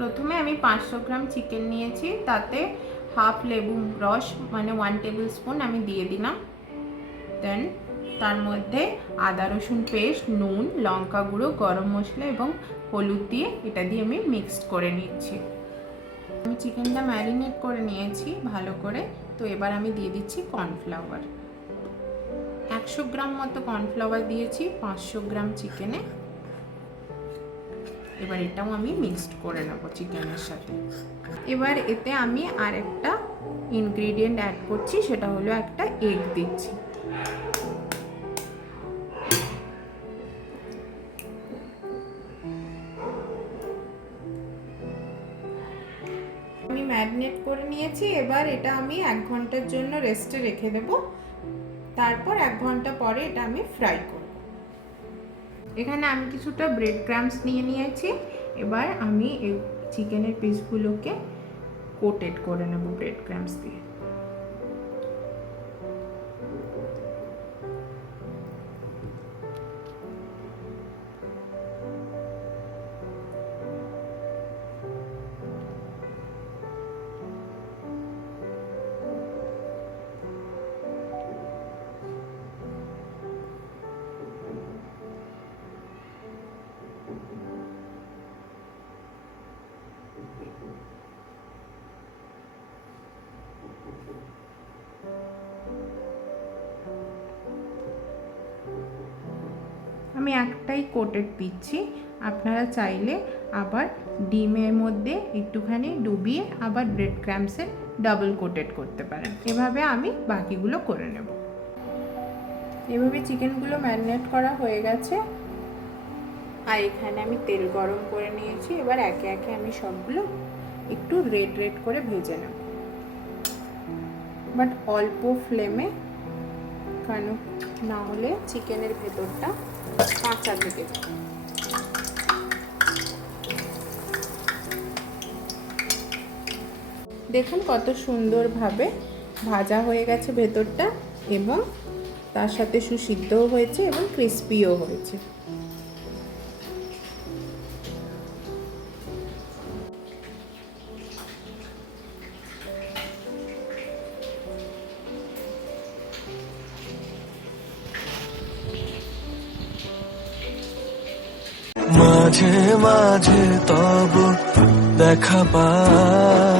প্রথমে আমি 500 gram chicken নিয়েছি, তাতে হাফ লেবু রস মানে 1 টেবিল স্পুন আমি দিয়ে দিলাম। দেন তার মধ্যে আদা রসুন পেস্ট, নুন, লঙ্কা গুঁড়ো, গরম মশলা এবং হলুদ দিয়ে এটা দিয়ে আমি মিক্সড করে নিচ্ছি। আমি চিকেনটা ম্যারিনেট করে নিয়েছি ভালো করে। তো এবার আমি দিয়ে দিচ্ছি কর্নফ্লাওয়ার। 100 গ্রাম মতো কর্নফ্লাওয়ার দিয়েছি 500 গ্রাম চিকেনে। এবার এটাও আমি মিক্সড করে নেব চিকেনের সাথে। এবার এতে আমি আর একটা ইনগ্রেডিয়েন্ট অ্যাড করছি, সেটা হলো একটা এগ দিচ্ছি। আমি ম্যারিনেট করে নিয়েছি। এবার এটা আমি 1 ঘন্টার জন্য রেস্টে রেখে দেব। তারপর 1 ঘন্টা পরে এটা আমি ফ্রাই করব। এখানে আমি কিছুটা ব্রেড ক্রাম্বস নিয়ে নিয়েছি। এবার আমি এই চিকেনের পিসগুলোকে কোটেড করে নেব ব্রেড ক্রাম্বস দিয়ে। আমি একটাই কোটেড দিচ্ছি, আপনারা চাইলে আবার ডিমের মধ্যে একটুখানি ডুবিয়ে আবার ব্রেড ক্রাম্বসে ডাবল কোটেড করতে পারেন। এভাবে আমি বাকিগুলো করে নেব। এভাবে চিকেনগুলো ম্যারিনেট করা হয়ে গেছে। আর এখানে আমি তেল গরম করে নিয়েছি। এবার একে একে আমি সবগুলো একটু রেড রেড করে ভেজে নেব, বাট অল্প ফ্লেমে, কারণ না হলে চিকেনের ভেতরটা কাঁচা থেকে যাবে। দেখুন কত সুন্দরভাবে ভাজা হয়ে গেছে ভেতরটা, এবং তার সাথে সুসিদ্ধও হয়েছে এবং ক্রিস্পিও হয়েছে। মাঝে মাঝে তব দেখা পায়।